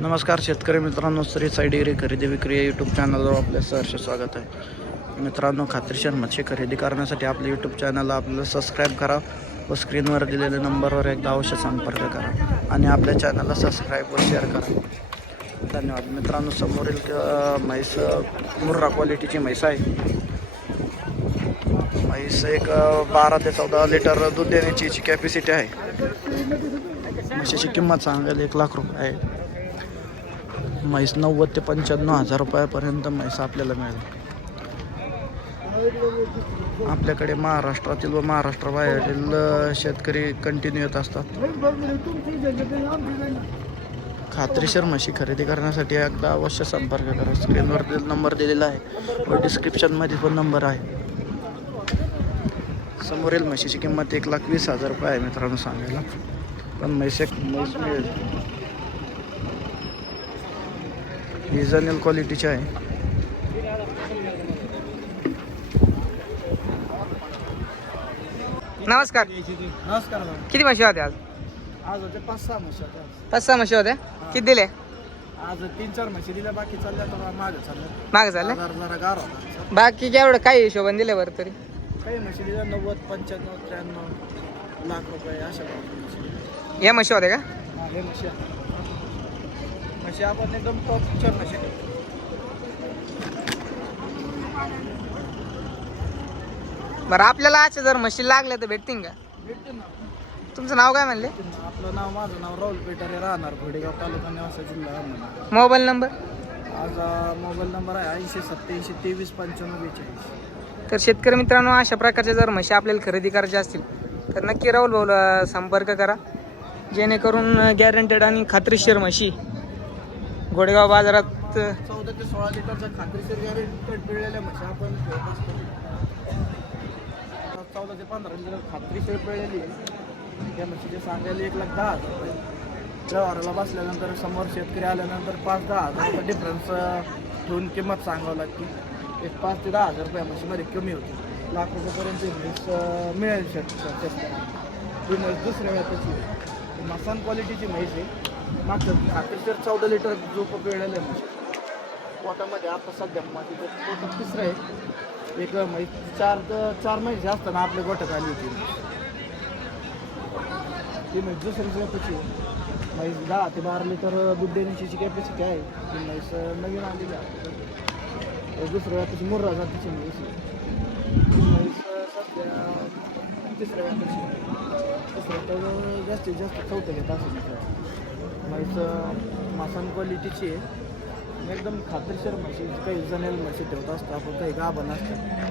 नमस्कार शेतकरी मित्रांनो श्री साईडेरी खरेदी विक्री या यूट्यूब चॅनलवर आपलं सहर्ष स्वागत आहे. मित्रांनो खात्रीशीर मच्छी खरेदी करण्यासाठी आपल्या यूट्यूब चॅनलला आपल्याला सबस्क्राईब करा व स्क्रीनवर दिलेल्या नंबरवर एकदा अवश्य संपर्क करा आणि आपल्या चॅनलला सबस्क्राईब व शेअर करा. धन्यवाद. मित्रांनो समोरील म्हैस मुर्रा क्वालिटीची म्हैस आहे. म्हैस एक बारा ते चौदा लिटर दूध देण्याची कॅपॅसिटी आहे. म्हशीची किंमत सांगायला एक लाख रुपये आहे. म्हैस नव्वद ते पंच्याण्णव हजार रुपयापर्यंत म्हैस आपल्याला मिळेल. आपल्याकडे महाराष्ट्रातील व महाराष्ट्राबाहेरील शेतकरी कंटिन्यू येत असतात. खात्रीशीर म्हशी खरेदी करण्यासाठी एकदा अवश्य संपर्क करा. स्क्रीनवर नंबर दिलेला आहे व डिस्क्रिप्शनमध्ये पण नंबर आहे. समोरील म्हशीची किंमत एक लाख वीस हजार रुपये आहे मित्रांनो सांगायला. पण म्हैस एक म्हैस मिळेल. ही जनेल क्वालिटीची आहे. नमस्कार. नमस्कार किती म्हशी होत्या आज? आज होते पाच सहा म्हशी होत्या. पाच सहा म्हशी होत्या? किती दिले आज तीन चार म्हशी दिल्या बाकी चालल्या तर मागे चालल्या. माग झालं हजार जरा गार होता. बाकी एवढं काही हिशोबाने दिले बरं तरी? काही म्हशी दिल्या नव्वद पंच्याण्णव त्र्याण्णव लाख रुपये अशा. या म्हशी होत्या का? हा, हे म्हशी म्हशी आपण एकदम म्हशी ठेवतो. बरं आपल्याला अशा जर म्हशी लागल्या तर भेटतील का भेटते ना तुमचं नाव काय म्हणले. आपलं नाव माझं नाव राहुल पेटारे राहणार घोडेगाव तालुका नेवासा जिल्हा. मोबाईल नंबर आज मोबाईल नंबर आहे ऐंशी सत्याऐंशी तेवीस पंच्याण्णव बेचाळीस तर शेतकरी मित्रांनो अशा प्रकारच्या जर म्हशी आपल्याला खरेदी करायच्या असतील तर नक्की राहुल भाऊला संपर्क करा जेणेकरून गॅरंटेड आणि खात्रीशीर म्हशी गोडेगाव बाजारात चौदा ते सोळा लिटरचा खात्रीशीर गॅरेंटेड पिळलेल्या म्हशी आपण चौदा ते पंधरा लिटर खात्रीशीर पिळलेली त्या म्हशीचे सांगायला एक लाख दहा हजार रुपये. जवाराला बसल्यानंतर समोर शेतकरी आल्यानंतर पाच दहा हजार रुपये डिफरन्स ठेवून किंमत सांगावं लागते. एक पाच ते दहा हजार रुपया म्हशीमध्ये कमी होती. लाख रुपयापर्यंत मिळेल शेत शेतकऱ्यांना. ही म्हैस दुसऱ्या मसान क्वालिटीची म्हैस आहे. मागचं खात्रीशीर चौदा लिटर जो पिळलेलं आहे. म्हणजे पोटामध्ये आता सध्या माझी पोटात तिसरं आहे. एक म्हणजे चार चार महिने असताना आपल्या गोठ्यात आली होती. ती म्हणजे दुसरी कॅपॅसिटी म्हैस म्हणजे दहा ते बारा लिटर दूध देण्याची कॅपॅसिटी आहे ती म्हैस नवीन आलेली आहे. दुसऱ्या त्याची मुर्रा जातीची म्हैस ती म्हैस म्हणजे. सध्या तिसऱ्या व्यापाची तिसऱ्या तर जास्तीत जास्त चौथ्या घेत असेल म्हैस मासान क्वालिटीची आहे. एकदम खात्रीशीर म्हशी काही जनेल म्हशी ठेवत असतो आपण काही गाभण असतं